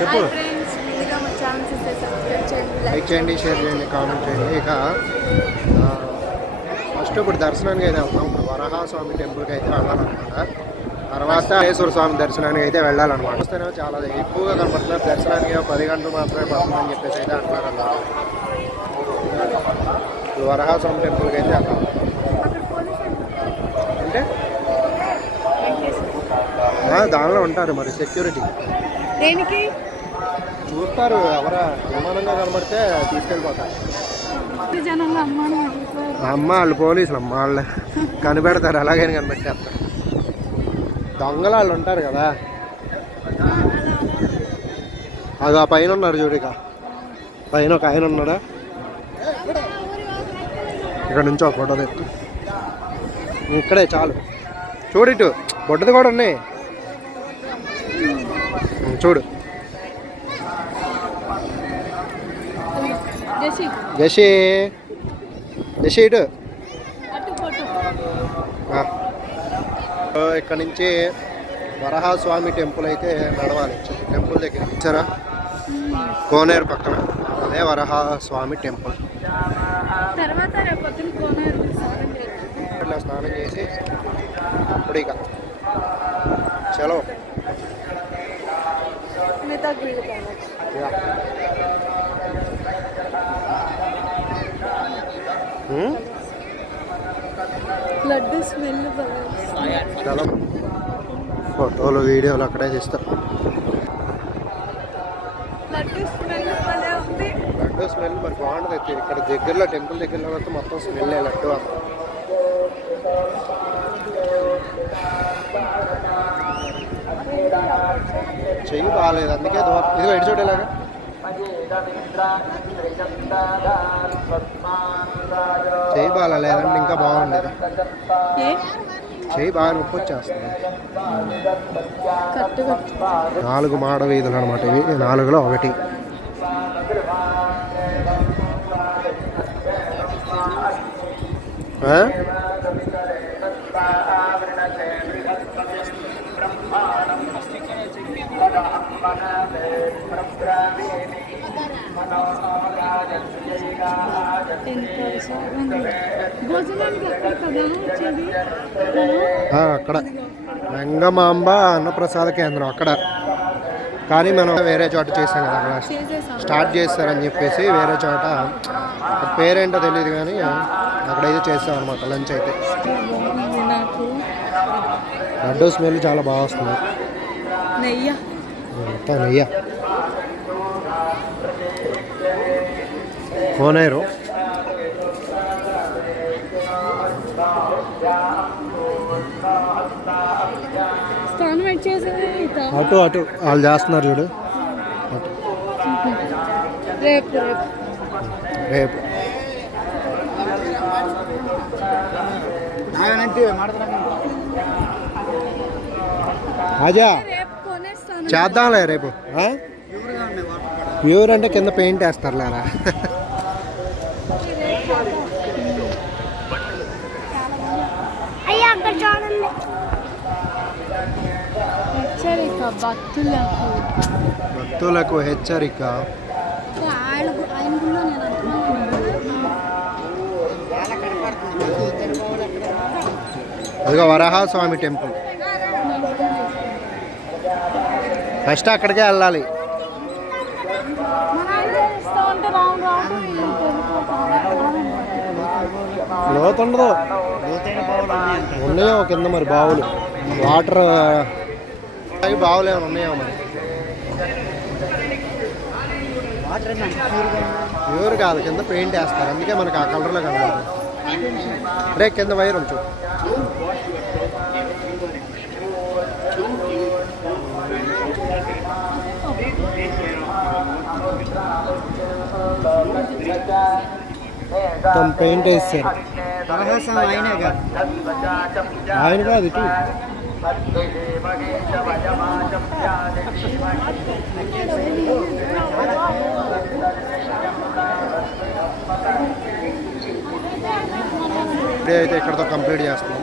చెప్పు. లైక్ చేయండి షేర్ చేయండి కామెంట్ చేయండి. ఇక ఫస్ట్ ఇప్పుడు దర్శనానికి అయితే వెళ్తాం. ఇప్పుడు వరహాస్వామి టెంపుల్కి అయితే వెళ్ళాలన్నమాట. తర్వాత మహేశ్వర స్వామి దర్శనానికి అయితే వెళ్ళాలన్నమాట. వస్తేనే చాలా ఎక్కువగా కనపడుతున్నారు. దర్శనానికి పది గంటలు మాత్రమే పడుతుందని చెప్పేసి అయితే అంటున్నారు అన్నమాట. ఇప్పుడు వరహాస్వామి టెంపుల్కి అయితే అంటే? దానిలో ఉంటారు మరి సెక్యూరిటీ దేనికి? చూస్తారు ఎవరా అనుమానంగా కనబడితే తీసుకెళ్ళిపోతారు. అమ్మ వాళ్ళు పోలీసులు అమ్మ వాళ్ళు. కనిపెడతారు అలాగని కనిపెట్టేస్తారు. దొంగలు వాళ్ళు ఉంటారు కదా. అది ఆ పైన ఉన్నారు చూడిక పైన ఒక ఆయన ఉన్నాడా? ఇక్కడ నుంచి ఒక ఫోటో తెచ్చు ఇక్కడే చాలు. చూడు ఇటు బొడ్డది కూడా ఉన్నాయి. చూడు. జషి. జషి. ఇటు. ఇక్కడ నుంచి వరహాస్వామి టెంపుల్ అయితే నడవాలి. టెంపుల్ దగ్గర. ఇచ్చారా కోనేరు పక్కన. అదే వరహాస్వామి టెంపుల్. స్నానం చేయాలి. ఇట్లా స్నానం చేసి అప్పుడు ఇక. లడ్డు స్మెల్ చలో ఫోటోలు వీడియోలు అక్కడే తీస్తారు లడ్డు స్మెల్ భలే ఉంది. లడ్డు స్మెల్ మరి బాగుంటుంది. ఇక్కడ దగ్గరలో టెంపుల్ దగ్గరలో అయితే మొత్తం స్మెల్ లడ్డు అంత. చెయ్యి బాగాలేదు అందుకే ఇదిగో ఎటు చూడేలాగా చెయ్యి బాగాలేదంటే ఇంకా బాగుండేది. చెయ్యి బాగా నొప్పి వచ్చేస్తుంది. నాలుగు మాడ వీధులు అనమాట ఇవి. నాలుగులో ఒకటి. ఆ? భోజనానికి ఎక్కడ కదా వచ్చేది మనం ఆ, అక్కడ. రంగమాంబ అన్నప్రసాద కేంద్రం అక్కడ. కానీ మనం వేరే చోట చేసాం కదా అక్కడ స్టార్ట్ చేస్తారని చెప్పేసి వేరే చోట. పేరేంటో తెలియదు కానీ అక్కడైతే చేస్తాం అనమాట లంచ్ అయితే. లడ్డు స్మెల్ చాలా బాగా వస్తుంది. నెయ్యి? కోనేరు. ఇక అటు అటు. వాళ్ళు చేస్తున్నారు చూడు. అటు. రేపు రేపు. రేపు. అజా చేద్దాంలే రేపు? ప్యూర్ అంటే కింద పెయింట్ వేస్తారు లేరా అయ్యా అక్కడ చూడండి. హెచ్చరిక భక్తులకు. భక్తులకు హెచ్చరిక. అదిగో వరహాస్వామి టెంపుల్. ఫస్ట్ అక్కడికే వెళ్ళాలి. లోతు ఉండదు. ఉన్నాయో కింద మరి బావులు. వాటర్ అవి బావులు ఏమైనా ఉన్నాయో మరి? ప్యూర్ కాదు కింద పెయింట్ వేస్తారు. అందుకే మనకి ఆ కలర్లో కనబడుతుంది రే కింద వైర్ ఉంచు మొత్తం పెయింట్ వేస్తారు ఆయన కాదు? ఇటు. వీడియో అయితే ఇక్కడతో కంప్లీట్ చేస్తున్నాం.